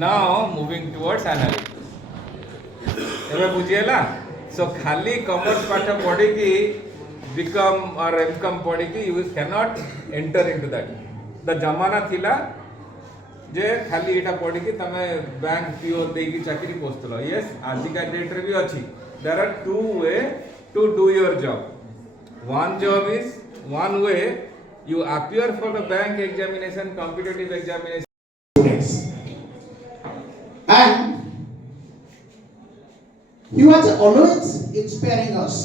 now moving towards analysis. एबे बुझिएला सो खाली commerce पाठ पढ़ी की बीकॉम और एमकॉम पढ़ी की you can not enter into that the जमाना थिला जे खाली एटा पढ़ी की तमे बैंक पीओ दे की चाकरी पोस्तलो यस आज का डेट रे भी अछि there are two ways to do your job one job is one way you appear for the bank examination competitive examination students and he was always inspiring us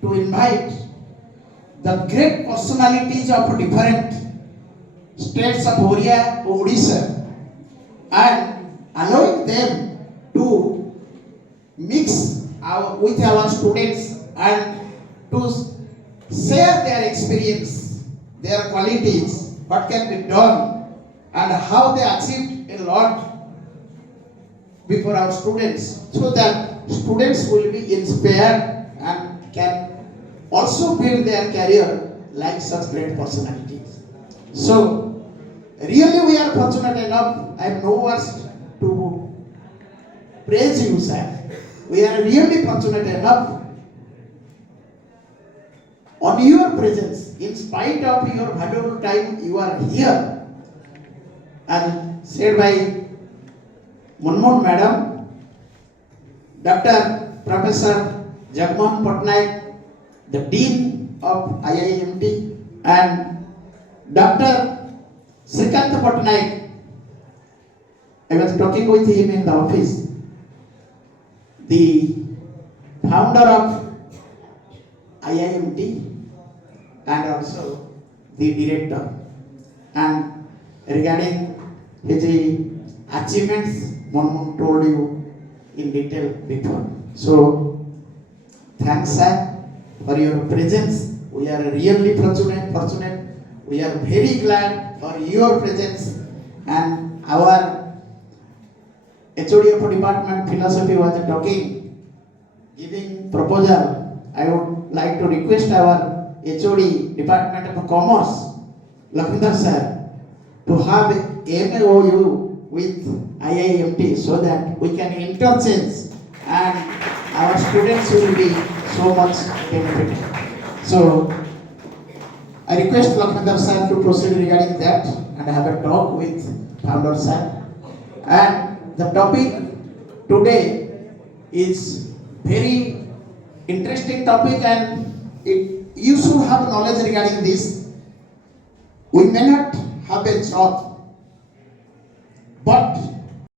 to invite the great personalities of different states of Odisha and allowing them to mix with our students and to share their experience, their qualities, what can be done and how they achieved a lot before our students, so that students will be inspired and can also build their career like such great personalities. So really we are fortunate enough, I have no words to praise you sir, we are really fortunate enough on your presence, in spite of your valuable time, you are here. And said by Munmun Madam, Dr. Professor Patanaik, the Dean of IIMT, and Dr. Srikanta Patanaik. I was talking with him in the office. The founder of IIMT and also the director, and regarding his achievements Munmun told you in detail before. So thanks sir for your presence. We are really fortunate. We are very glad for your presence, and our HOD of Department Philosophy was talking, giving proposal. I would like to request our HOD Department of Commerce, Laxmidhar sir, to have MOU with IIMT so that we can interchange and our students will be so much benefited. So I request Laxmidhar sir to proceed regarding that and have a talk with founder sir. And the topic today is very interesting topic, and you should have knowledge regarding this. We may not have a job, but